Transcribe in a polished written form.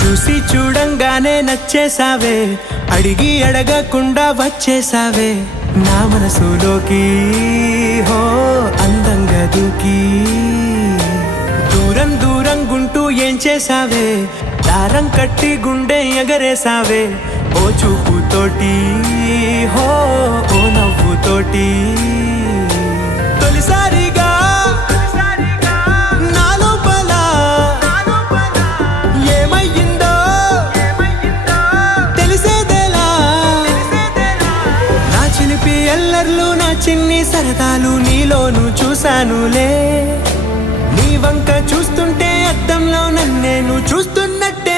చూసి చూడంగానే నచ్చేసావే, అడిగి అడగకుండా వచ్చేసావే నా మనసులోకి. హో అందంగా దూకి దూరం దూరం గుంటూ ఏం చేసావే, దారం కట్టి గుండె ఎగరేసావే ఓ చూపుతోటి. హో ఓ నవ్వుతోటి తొలిసారిగా నా లోపల ఏమయ్యిందో తెలిసేదేలా. నా చిలిపి ఎల్లర్లు నా చిన్ని సరదాలు నీలోను చూశానులే. నీ వంక చూస్తుంటే అద్దంలో నన్నేను చూస్తున్నట్టే